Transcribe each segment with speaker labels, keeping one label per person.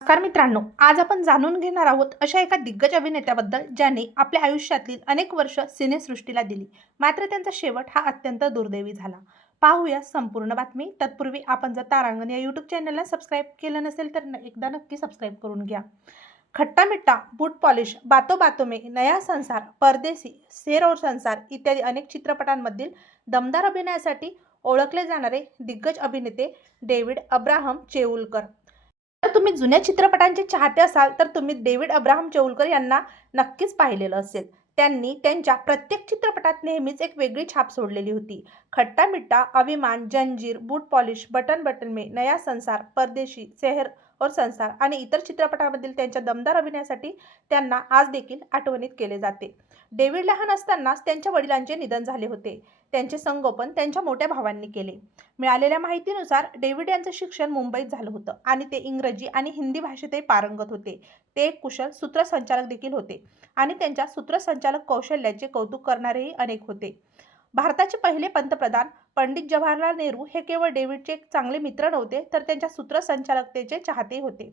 Speaker 1: नमस्कार मित्रांनो आज आपण जाणून घेणार आहोत अशा एका दिग्गज अभिनेत्याबद्दल ज्याने आपल्या आयुष्यातील अनेक वर्ष सिनेसृष्टीला दिली. मात्र त्यांचा शेवट हा अत्यंत दुर्दैवी झाला. पाहूया संपूर्ण बातमी. तत्पूर्वी आपण जर तारांगण या यूट्यूब चॅनलला सबस्क्राईब केलं नसेल तर न- एकदा नक्की सबस्क्राईब करून घ्या. खट्टा मिट्टा बूट पॉलिश बातो बातो में नया संसार परदेसी शेर और संसार इत्यादी अनेक चित्रपटांमधील दमदार अभिनयासाठी ओळखले जाणारे दिग्गज अभिनेते डेव्हिड अब्राहम चेऊलकर. जर तुम्ही जुन्या चित्रपटांचे चाहते असाल तर तुम्ही डेव्हिड अब्राहम चौलकर यांना नक्कीच पाहिलेलं असेल. त्यांनी त्यांच्या प्रत्येक चित्रपटात नेहमीच एक वेगळी छाप सोडलेली होती. Khatta Meetha Abhimaan Zanjeer Boot Polish button button मे नया संसार परदेशी सेहर और संसार आणि इतर चित्रपटामधील त्यांच्या दमदार अभिनयासाठी त्यांना आज देखील आठवणीत केले जाते. डेव्हिड लहान असतानाच त्यांच्या वडिलांचे निधन झाले होते. त्यांचे संगोपन त्यांच्या मोठ्या भावांनी केले. मिळालेल्या माहितीनुसार डेव्हिड यांचं शिक्षण मुंबईत झालं होतं आणि ते इंग्रजी आणि हिंदी भाषेतही पारंगत होते. ते एक कुशल सूत्रसंचालक देखील होते आणि त्यांच्या सूत्रसंचालक कौशल्याचे कौतुक करणारेही अनेक होते. भारताचे पहिले पंतप्रधान पंडित जवाहरलाल नेहरू हे केवळ डेव्हिडचे एक चांगले मित्र नव्हते तर त्यांच्या सूत्रसंचालकतेचे चाहते होते.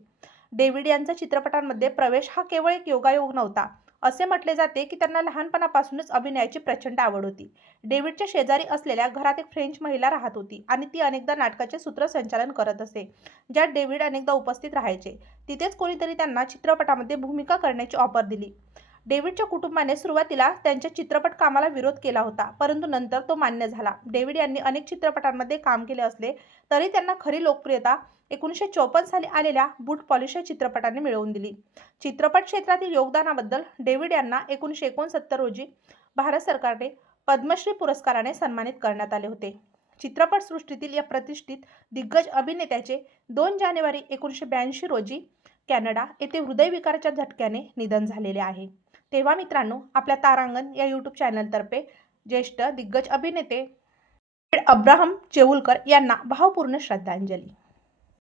Speaker 1: डेव्हिड यांचा चित्रपटांमध्ये प्रवेश हा केवळ एक योगायोग नव्हता असे म्हटले जाते की त्यांना लहानपणापासूनच अभिनयाची प्रचंड आवड होती. डेव्हिडच्या शेजारी असलेल्या घरात एक फ्रेंच महिला राहत होती आणि ती अनेकदा नाटकाचे सूत्रसंचालन करत असे ज्यात डेव्हिड अनेकदा उपस्थित राहायचे. तिथेच कोणीतरी त्यांना चित्रपटामध्ये भूमिका करण्याची ऑफर दिली. डेव्हिडच्या कुटुंबाने सुरुवातीला त्यांच्या चित्रपट कामाला विरोध केला होता परंतु नंतर तो मान्य झाला. डेव्हिड यांनी अनेक चित्रपटांमध्ये काम केले असले तरी त्यांना खरी लोकप्रियता एकोणीसशे चौपन्न साली आलेल्या बूट पॉलिश या चित्रपटाने मिळवून दिली. चित्रपट क्षेत्रातील योगदानाबद्दल डेव्हिड यांना एकोणीसशे एकोणसत्तर रोजी भारत सरकारने पद्मश्री पुरस्काराने सन्मानित करण्यात आले होते. चित्रपटसृष्टीतील या प्रतिष्ठित दिग्गज अभिनेत्याचे दोन जानेवारी एकोणीसशे ब्याऐंशी रोजी कॅनडा येथे हृदयविकाराच्या झटक्याने निधन झालेले आहे. तेव्हा मित्रांनो आपल्या तारांगण या यूट्यूब चॅनलतर्फे ज्येष्ठ दिग्गज अभिनेते अब्राहम चेऊलकर यांना भावपूर्ण श्रद्धांजली.